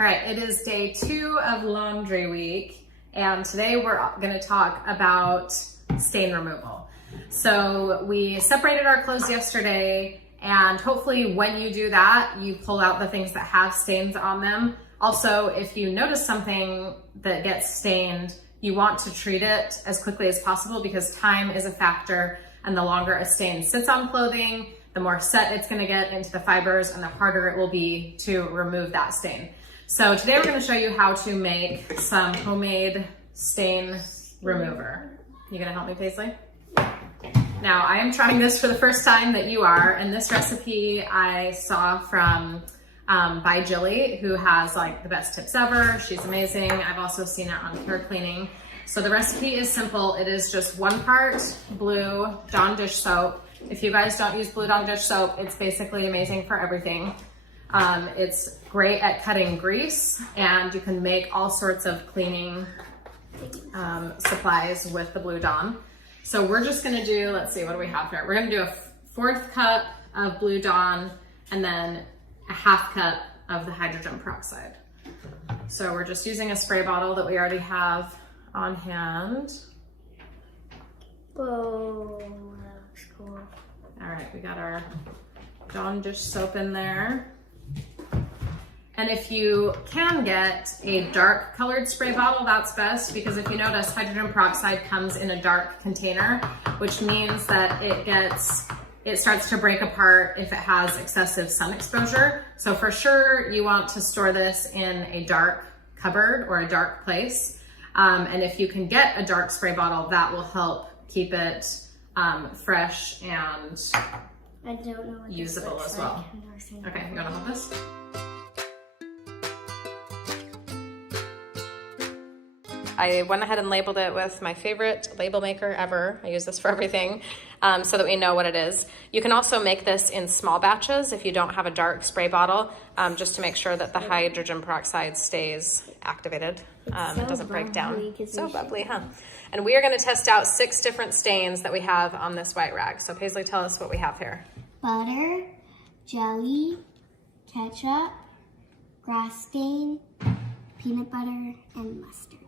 All right, it is day 2 of laundry week, and today we're going to talk about stain removal. So we separated our clothes yesterday, and hopefully when you do that, you pull out the things that have stains on them. Also, if you notice something that gets stained, you want to treat it as quickly as possible because time is a factor, and the longer a stain sits on clothing, the more set it's going to get into the fibers and the harder it will be to remove that stain. So today we're going to show you how to make some homemade stain remover. You going to help me, Paisley? Now, I am trying this for the first time that you are, and this recipe I saw from by Jilly, who has like the best tips ever. She's amazing. I've also seen it on Care Cleaning. So the recipe is simple. It is just 1 part blue Dawn dish soap. If you guys don't use blue Dawn dish soap, it's basically amazing for everything. It's great at cutting grease, and you can make all sorts of cleaning supplies with the blue Dawn. So we're just gonna do, let's see, what do we have here? We're gonna do a 1/4 cup of blue Dawn and then a 1/2 cup of the hydrogen peroxide. So we're just using a spray bottle that we already have on hand. Whoa, that looks cool. All right, we got our Dawn dish soap in there. And if you can get a dark colored spray bottle, that's best, because if you notice, hydrogen peroxide comes in a dark container, which means that it starts to break apart if it has excessive sun exposure. So for sure, you want to store this in a dark cupboard or a dark place. And if you can get a dark spray bottle, that will help keep it fresh and I don't know what usable as well. Okay, you wanna hold this? I went ahead and labeled it with my favorite label maker ever. I use this for everything, so that we know what it is. You can also make this in small batches if you don't have a dark spray bottle, just to make sure that the hydrogen peroxide stays activated. It doesn't break down. So bubbly, huh? And we are gonna test out 6 different stains that we have on this white rag. So Paisley, tell us what we have here. Butter, jelly, ketchup, grass stain, peanut butter, and mustard.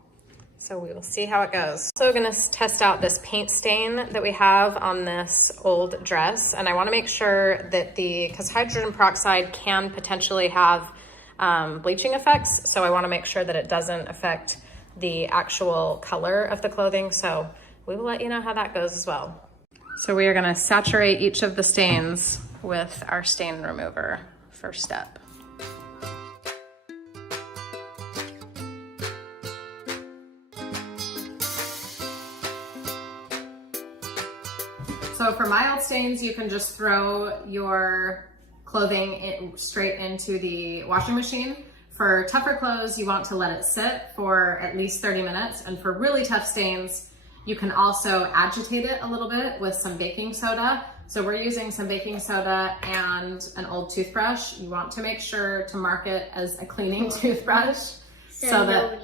So we will see how it goes. So we're gonna test out this paint stain that we have on this old dress. And I wanna make sure that because hydrogen peroxide can potentially have bleaching effects. So I wanna make sure that it doesn't affect the actual color of the clothing. So we will let you know how that goes as well. So we are gonna saturate each of the stains with our stain remover, first step. So for mild stains, you can just throw your clothing straight into the washing machine. For tougher clothes, you want to let it sit for at least 30 minutes. And for really tough stains, you can also agitate it a little bit with some baking soda. So we're using some baking soda and an old toothbrush. You want to make sure to mark it as a cleaning toothbrush so that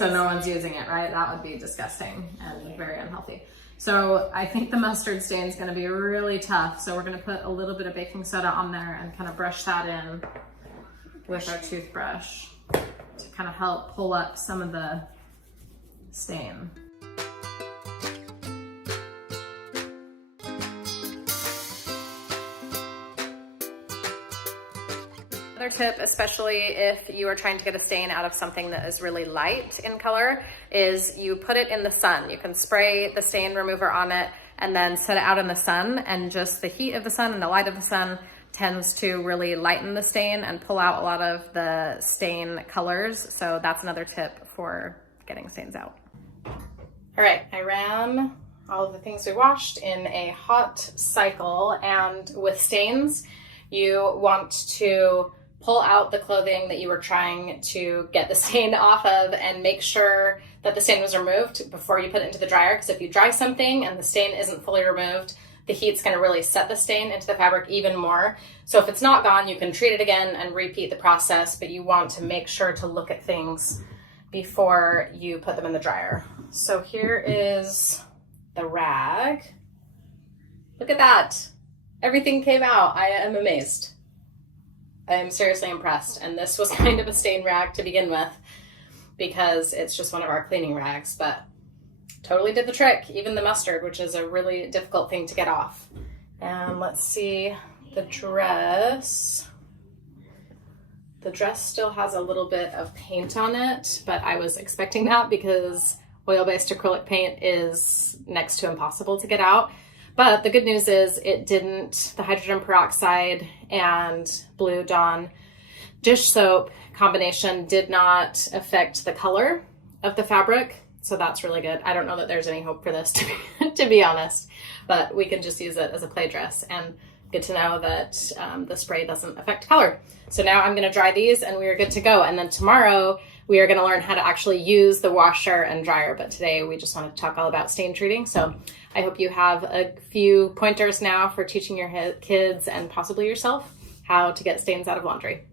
no one's using it, right? That would be disgusting and very unhealthy. So I think the mustard stain is going to be really tough. So we're going to put a little bit of baking soda on there and kind of brush that in with our toothbrush to kind of help pull up some of the stain. Another tip, especially if you are trying to get a stain out of something that is really light in color, is you put it in the sun. You can spray the stain remover on it and then set it out in the sun, and just the heat of the sun and the light of the sun tends to really lighten the stain and pull out a lot of the stain colors. So that's another tip for getting stains out. All right, I ran all of the things we washed in a hot cycle, and with stains, you want to pull out the clothing that you were trying to get the stain off of and make sure that the stain was removed before you put it into the dryer, because if you dry something and the stain isn't fully removed, the heat's going to really set the stain into the fabric even more. So if it's not gone, you can treat it again and repeat the process, but you want to make sure to look at things before you put them in the dryer. So here is the rag. Look at that. Everything came out. I am amazed. I'm seriously impressed. And this was kind of a stain rag to begin with because it's just one of our cleaning rags, but totally did the trick. Even the mustard, which is a really difficult thing to get off. And let's see the dress. The dress still has a little bit of paint on it, but I was expecting that because oil-based acrylic paint is next to impossible to get out. But the good news is it didn't, the hydrogen peroxide and Blue Dawn dish soap combination did not affect the color of the fabric. So that's really good. I don't know that there's any hope for this, to be honest, but we can just use it as a play dress, and good to know that the spray doesn't affect color. So now I'm gonna dry these and we are good to go. And then tomorrow we are gonna learn how to actually use the washer and dryer, but today we just wanted to talk all about stain treating. So I hope you have a few pointers now for teaching your kids and possibly yourself how to get stains out of laundry.